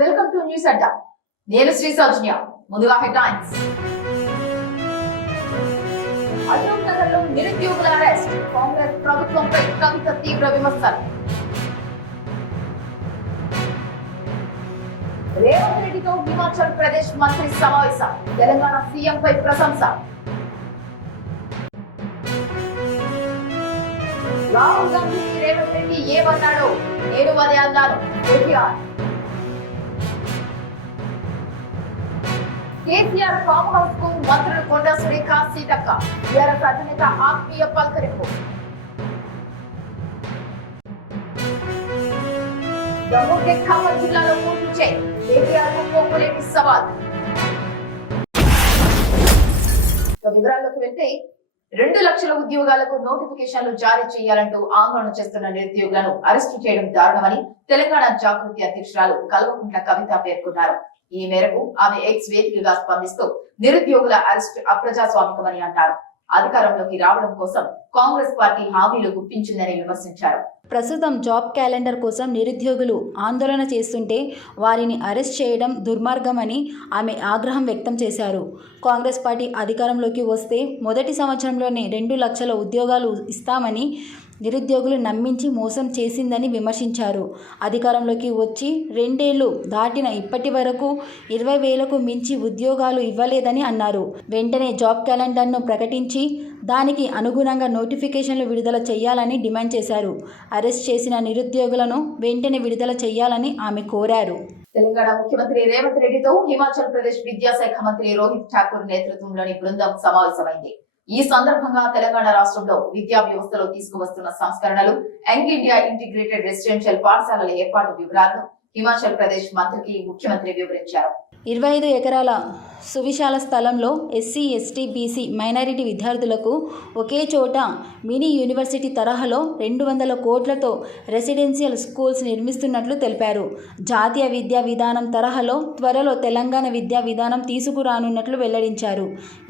Welcome to news అడ్డా. నేను శ్రీ సౌజన్య. ముందుగా headlines. Ashok Nagar లో నిరుద్యోగుల అరెస్ట్. కాంగ్రెస్ ప్రభుత్వంపై కవిత తీవ్ర విమర్శలు. రేవంత్ రెడ్డితో హిమాచల్ ప్రదేశ్ మంత్రి సమావేశం. తెలంగాణ సీఎం పై ప్రశంస. రాహుల్ గాంధీ రేవంత్ రెడ్డి ఏమన్నాడో నేను అదే అన్నాను. కేసీఆర్ ఫామ్ హౌస్ కు మంత్రులు కొండా సురేఖ, సీతక్క, టీఆర్ఎస్ అధినేత ఆత్మీయ పలకరింపు. దమ్ముంటే ఖమ్మం జిల్లాలో పోటీ చేయి. కేటీఆర్ కు పొంగులేటి సవాల్. వివరాల్లోకి వెళ్తే 2 లక్షల ఉద్యోగాలకు నోటిఫికేషన్లు జారీ చేయాలంటూ ఆందోళన చేస్తున్న నిరుద్యోగులను అరెస్టు చేయడం దారుణమని తెలంగాణ జాగృతి అధ్యక్షురాలు కల్వకుంట్ల కవిత పేర్కొన్నారు. ఈ మేరకు ఆమె ఎక్స్ వేదికగా స్పందిస్తూ నిరుద్యోగుల అరెస్టు అప్రజాస్వామికమని అన్నారు. అధికారంలోకి రావడం కోసం కాంగ్రెస్ పార్టీ హామీలు గుప్పించిందని విమర్శించారు. ప్రస్తుతం జాబ్ క్యాలెండర్ కోసం నిరుద్యోగులు ఆందోళన చేస్తుంటే వారిని అరెస్ట్ చేయడం దుర్మార్గమని ఆమె ఆగ్రహం వ్యక్తం చేశారు. కాంగ్రెస్ పార్టీ అధికారంలోకి వస్తే మొదటి సంవత్సరంలోనే 2 లక్షల ఉద్యోగాలు ఇస్తామని నిరుద్యోగులు నమ్మించి మోసం చేసిందని విమర్శించారు. అధికారంలోకి వచ్చి 2 ఏళ్లు దాటిన ఇప్పటి వరకు 20,000కు మించి ఉద్యోగాలు ఇవ్వలేదని అన్నారు. వెంటనే జాబ్ క్యాలెండర్ను ప్రకటించి దానికి అనుగుణంగా నోటిఫికేషన్లు విడుదల చేయాలని డిమాండ్ చేశారు. అరెస్ట్ చేసిన నిరుద్యోగులను వెంటనే విడుదల చేయాలని ఆమె కోరారు. తెలంగాణ ముఖ్యమంత్రి రేవంత్ రెడ్డితో హిమాచల్ ప్రదేశ్ విద్యాశాఖ మంత్రి రోహిత్ ఠాకూర్ నేతృత్వంలోని బృందం సమావేశమైంది. ఈ సందర్భంగా తెలంగాణ రాష్ట్రంలో విద్యా వ్యవస్థలో తీసుకువస్తున్న సంస్కరణలు, యంగ్ ఇండియా ఇంటిగ్రేటెడ్ రెసిడెన్షియల్ పాఠశాలల ఏర్పాటు వివరాలను హిమాచల్ ప్రదేశ్ మంత్రికి ముఖ్యమంత్రి వివరించారు. 25 ఎకరాల సువిశాల స్థలంలో ఎస్సీ, ఎస్టీ, బీసీ, మైనారిటీ విద్యార్థులకు ఒకే చోట మినీ యూనివర్సిటీ తరహాలో 200 కోట్లతో రెసిడెన్షియల్ స్కూల్స్ నిర్మిస్తున్నట్లు తెలిపారు. జాతీయ విద్యా విధానం తరహాలో త్వరలో తెలంగాణ విద్యా విధానం తీసుకురానున్నట్లు వెల్లడించారు.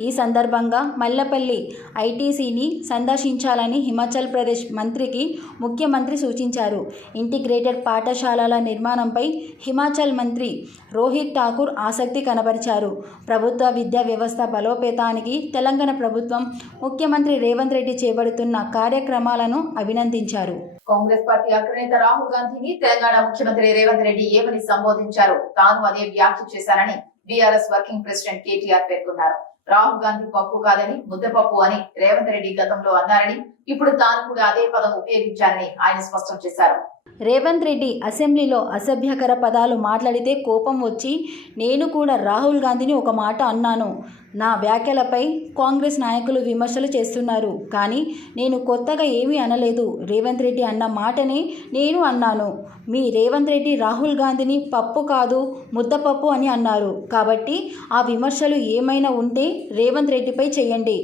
ఈ సందర్భంగా మల్లపల్లి ఐటీసీని సందర్శించాలని హిమాచల్ ప్రదేశ్ మంత్రికి ముఖ్యమంత్రి సూచించారు. ఇంటిగ్రేటెడ్ పాఠశాలల నిర్మాణంపై హిమాచల్ మంత్రి రోహిత్ ఠాకూర్ ఆసక్తి కనబరిచారు. ప్రభుత్వ విద్యా వ్యవస్థ బలోపేతానికి తెలంగాణ ప్రభుత్వం, ముఖ్యమంత్రి రేవంత్ రెడ్డి చేపడుతున్న కార్యక్రమాలను అభినందించారు. కాంగ్రెస్ పార్టీ అగ్రనేత రాహుల్ గాంధీని తెలంగాణ ముఖ్యమంత్రి రేవంత్ రెడ్డి ఏమని సంబోధించారో తాను అదే వ్యాఖ్య చేశానని బీఆర్ఎస్ వర్కింగ్ ప్రెసిడెంట్ కేటీఆర్ పేర్కొన్నారు. రాహుల్ గాంధీ పప్పు కాదని ముద్దపప్పు అని రేవంత్ రెడ్డి గతంలో అన్నారని, ఇప్పుడు తాను కూడా అదే పదం ఉపయోగించారని ఆయన స్పష్టం చేశారు. రేవంత్ రెడ్డి అసెంబ్లీలో అసభ్యకర పదాలు మాట్లాడితే కోపం వచ్చి నేను కూడా రాహుల్ గాంధీని ఒక మాట అన్నాను. నా వ్యాఖ్యలపై కాంగ్రెస్ నాయకులు విమర్శలు చేస్తున్నారు. కానీ నేను కొత్తగా ఏమీ అనలేదు. రేవంత్ రెడ్డి అన్న మాటనే నేను అన్నాను. మీ రేవంత్ రెడ్డి రాహుల్ గాంధీని పప్పు కాదు ముద్దపప్పు అని అన్నారు. కాబట్టి ఆ విమర్శలు ఏమైనా ఉంటే రేవంత్ రెడ్డిపై చేయండి.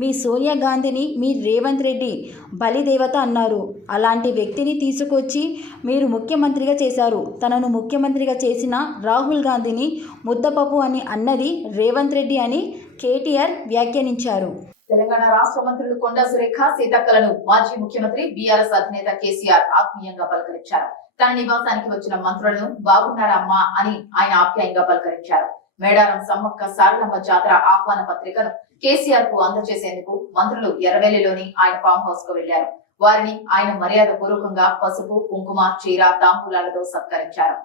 మీ సోనియా గాంధీని మీ రేవంత్ రెడ్డి బలిదేవత అన్నారు. అలాంటి వ్యక్తిని తీసుకొచ్చి మీరు ముఖ్యమంత్రిగా చేశారు. తనను ముఖ్యమంత్రిగా చేసిన రాహుల్ గాంధీని ముద్దపప్పు అని అన్నది రేవంత్ రెడ్డి అని కేటీఆర్ వ్యాఖ్యానించారు. తెలంగాణ రాష్ట్ర మంత్రులు కొండా సురేఖ, సీతక్కలను మాజీ ముఖ్యమంత్రి బీఆర్ఎస్ అధినేత కేసీఆర్ ఆత్మీయంగా పలకరించారు. తన నివాసానికి వచ్చిన మంత్రులను బాగున్నారా అమ్మా అని ఆయన ఆప్యాయంగా పలకరించారు. మేడారం సమ్మక్క సారలమ్మ జాతర ఆహ్వాన పత్రికను కేసీఆర్ కు అందజేసేందుకు మంత్రులు ఎర్రవెల్లిలోని ఆయన ఫామ్ హౌస్ కు వెళ్లారు. వారిని ఆయన మర్యాద పూర్వకంగా పసుపు, కుంకుమ, చీర, తాంబూలాలతో సత్కరించారు.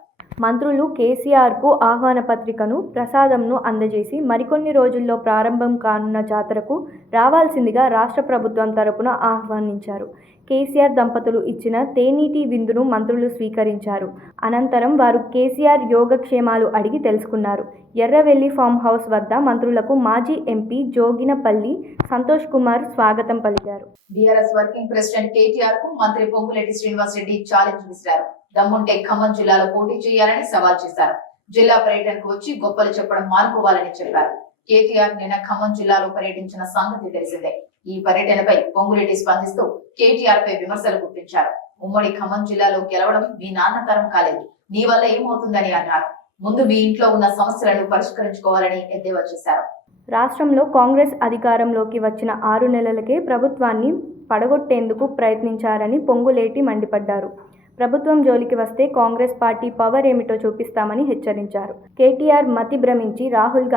మంత్రులు కేసీఆర్కు ఆహ్వాన పత్రికను, ప్రసాదంను అందజేసి మరికొన్ని రోజుల్లో ప్రారంభం కానున్న జాతరకు రావాల్సిందిగా రాష్ట్ర ప్రభుత్వం తరపున ఆహ్వానించారు. కేసీఆర్ దంపతులు ఇచ్చిన తేనీటి విందును మంత్రులు స్వీకరించారు. అనంతరం వారు కేసీఆర్ యోగక్షేమాలు అడిగి తెలుసుకున్నారు. ఎర్రవెల్లి ఫామ్ హౌస్ వద్ద మంత్రులకు మాజీ ఎంపీ జోగినపల్లి సంతోష్ కుమార్ స్వాగతం పలికారు. బీఆర్ఎస్ వర్కింగ్ ప్రెసిడెంట్ కేటీఆర్ కు మంత్రి పొంగులేటి శ్రీనివాస్ రెడ్డి ఛాలెంజ్ విసిరారు. దమ్ముంటే ఖమ్మం జిల్లాలో పోటీ చేయాలని సవాల్ చేశారు. జిల్లా పర్యటనకు వచ్చి గొప్పలు చెప్పడం మానుకోవాలని చెప్పారు. కేటీఆర్ నిన్న ఖమ్మం జిల్లాలో పర్యటించిన సంగతి తెలిసిందే. ఈ పర్యటనపై పొంగులేటి స్పందిస్తూ కేటీఆర్ పై విమర్శలు గుప్పించారు. ఉమ్మడి ఖమ్మం జిల్లాలో గెలవడం మీ నాన్న తరం కాలేదు, నీ వల్ల ఏమవుతుందని అన్నారు. ముందు మీ ఇంట్లో ఉన్న సమస్యలను పరిష్కరించుకోవాలని ఎద్దేవా చేశారు. రాష్ట్రంలో కాంగ్రెస్ అధికారంలోకి వచ్చిన 6 నెలలకే ప్రభుత్వాన్ని పడగొట్టేందుకు ప్రయత్నించారని పొంగులేటి మండిపడ్డారు. ప్రభుత్వం జోలికి వస్తే కాంగ్రెస్ పార్టీ పవర్ ఏమిటో చూపిస్తామని హెచ్చరించారు. కేటీఆర్ మతి భ్రమించి రాహుల్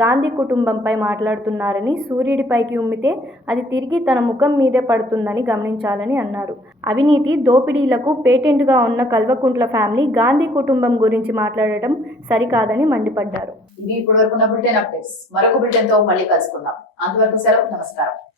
గాంధీ కుటుంబంపై మాట్లాడుతున్నారని, సూర్యుడిపైకి ఉమ్మితే అది తిరిగి తన ముఖం మీదే పడుతుందని గమనించాలని అన్నారు. అవినీతి దోపిడీలకు పేటెంట్గా ఉన్న కల్వకుంట్ల ఫ్యామిలీ గాంధీ కుటుంబం గురించి మాట్లాడటం సరికాదని మండిపడ్డారు. ఇవి ఇప్పటివరకు ఉన్న బులెటిన్ అప్డేట్స్. మరొక బులెటిన్ తో మళ్ళీ కలుసుకుందాం. అంతవరకు సెలవు. నమస్కారం.